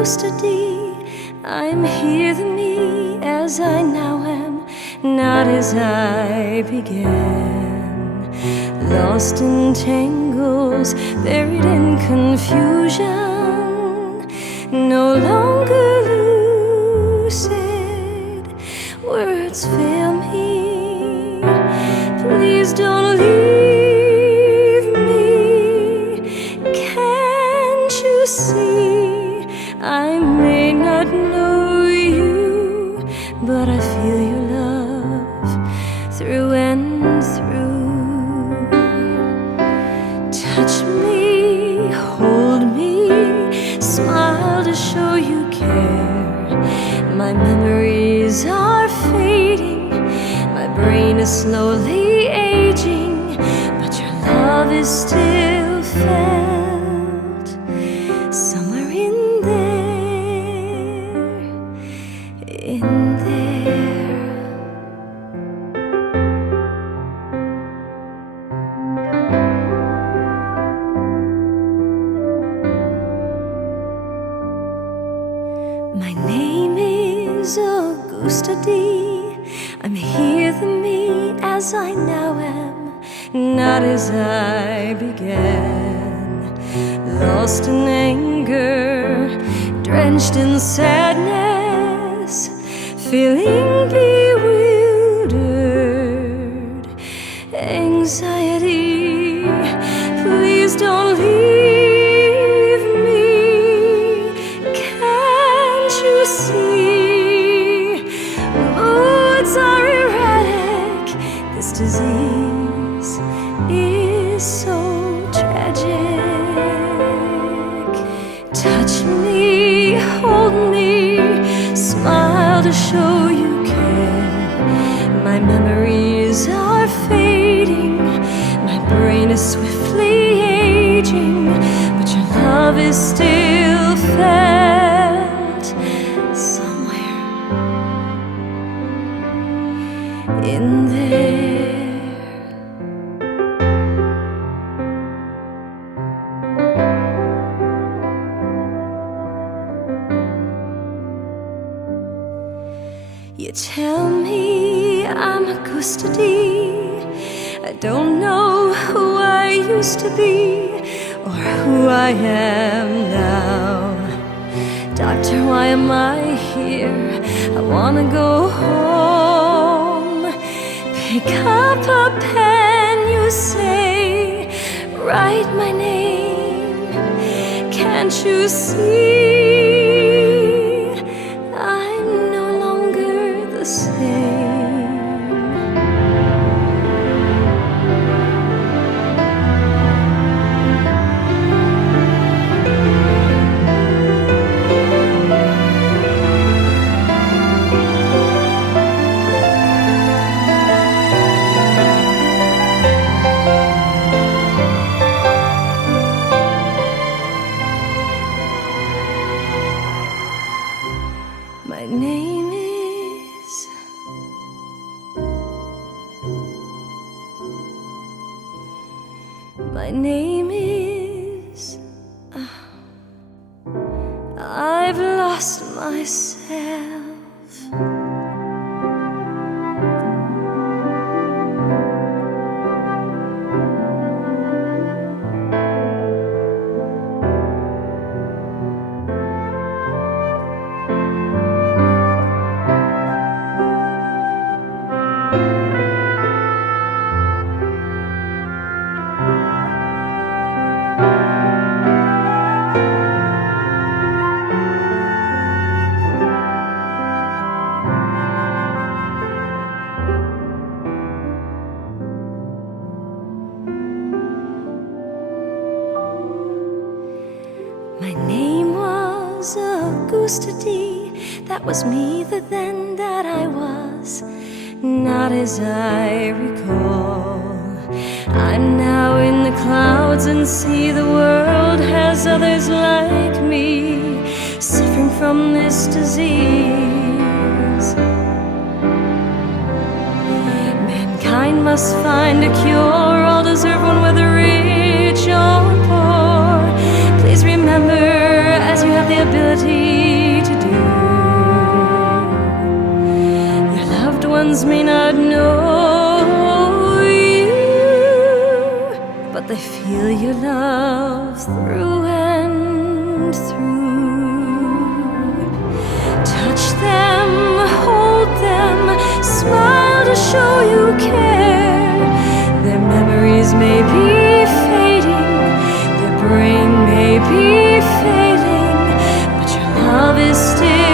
Auguste D. I'm here, the me as I now am, not as I began. Lost in tangles, buried in confusion, no longer lucid, words fail me. Please don't leave me. Can't you see? I may not know you, but I feel your love through and through. Touch me, hold me, smile to show you care. My memories are fading, my brain is slowly aging, but your love is still felt somewhere in there, in there. My name is Auguste D. I'm here, the me as I now am, not as I began. Lost in anger, drenched in sadness, feeling bewildered, anxiety. Please don't leave me. Can't you see? Moods are erratic. This disease is so tragic. Touch me, hold me, smile to show you care. My memories are fading, my brain is swiftly aging, but your love is still felt somewhere in there. You tell me I'm Auguste D. I don't know who I used to be or who I am now. Doctor, why am I here? I wanna go home. Pick up a pen, you say, write my name. Can't you see? I'm no longer the same. My name is, my name is, I've lost myself. My name was Auguste D. That was me, the then that I was, not as I recall. I'm now in the clouds and see the world has others like me, suffering from this disease. Mankind must find a cure, all deserve one, whether rich or poor. Please remember, as you have the ability, ones may not know you, but they feel your love through and through. Touch them, hold them, smile to show you care. Their memories may be fading, their brain may be failing, but your love is still